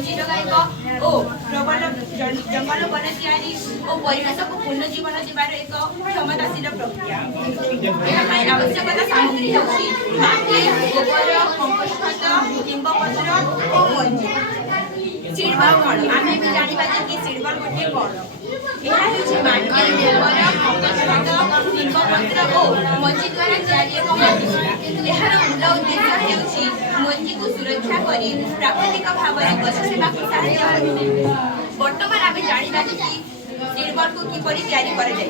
मंजी लगाइब ओ प्रबल जंगल वन तैयारी और परिवेश को पुनर्जीवन देवार एक क्षमताशील प्रक्रिया। यह आवश्यकता सामग्री होची माटी गोबर कंपोस्ट खत निंब पत्र और मंजी। सीडबल कौन आमे भी जानिबा जे कि सीडबल गोटे कौन यह होची माटी गोबर कंपोस्ट खत निंब पत्र और मंजी द्वारा तैयारी एक माटी। यार मूल उद्देश्य होची मंजी को सुरक्षा करी प्राकृतिक भाव में गछ सेवा को सहायता। वर्तमान आमे जानिबा जे कि सीडबल को किपरि तैयारी करा जाय।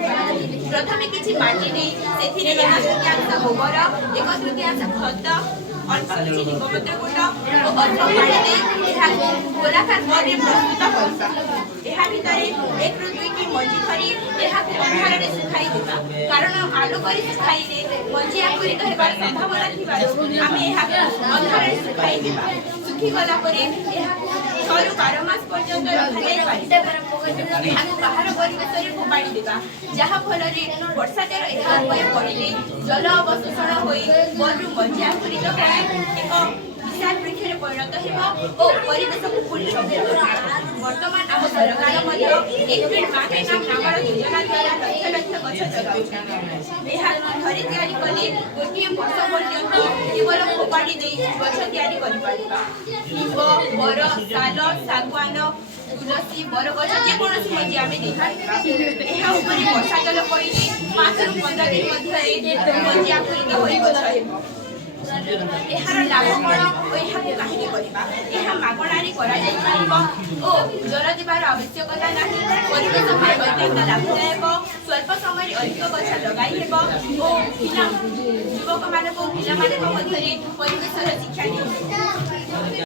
प्रथमे किछि माटी नै सेथिरे 1/3 गोबर 1/3 खत अल्प किछि निम्बपत्र गुंड और अल्प पानी दे एहा गोलाकार भावे प्रस्तुत करबा। एहा भितरे 1 ରୁ 2 टी मंजी धरी एहा अंधार रे सुखाई देबा कारण आलोक रे सुखाइले मंजी आकुरित हेबार संभावना थिबारो आमे एहा अंधार रे सुखाई देबा। सुखी गला परे एहा 6 ରୁ 12 मास पर्यंत रखा जाय पारे। आमे बाहर परिवेश रे फोपाड़ी देबा जहा फल रे वर्षा जल एहा उपरे पड़िले जल अवशोषण होई बरु मंजी आकुरित होई एक विशाल वृक्ष रे परिणत हेबा और परिवेश को पुनः संरक्षण। वर्तमान आम सरकार मध्य एक पेड़ मां के नाम नामर योजना द्वारा लक्ष लक्ष गछ जगाउछन। एहा घरे तैयारी कले गोटे वर्ष पर्यंत केवल फोपाड़ी दे गछ तैयारी करि पारिबा। निंब बर साल सागवान तुलसी बरगछ जे कोनोसी मंजी आमे दे पारिबा। एहा उपरे वर्षा जल पड़िले 5 ରୁ 15 दिन मध्य मंजी आकुरित होई गछ हेबो। एहार लाभ कौन और यहाँ कहीं करवा यह मागणारे करा जाय पारिबो ओ जल देवार आवश्यकता नहीं। परिवेश अत्यंत लाभदायक स्वल्प समय अधिक गछ लगाई हेबो ओ युवक मानक पिला मानक मध्य परिवेश शिक्षा दिए।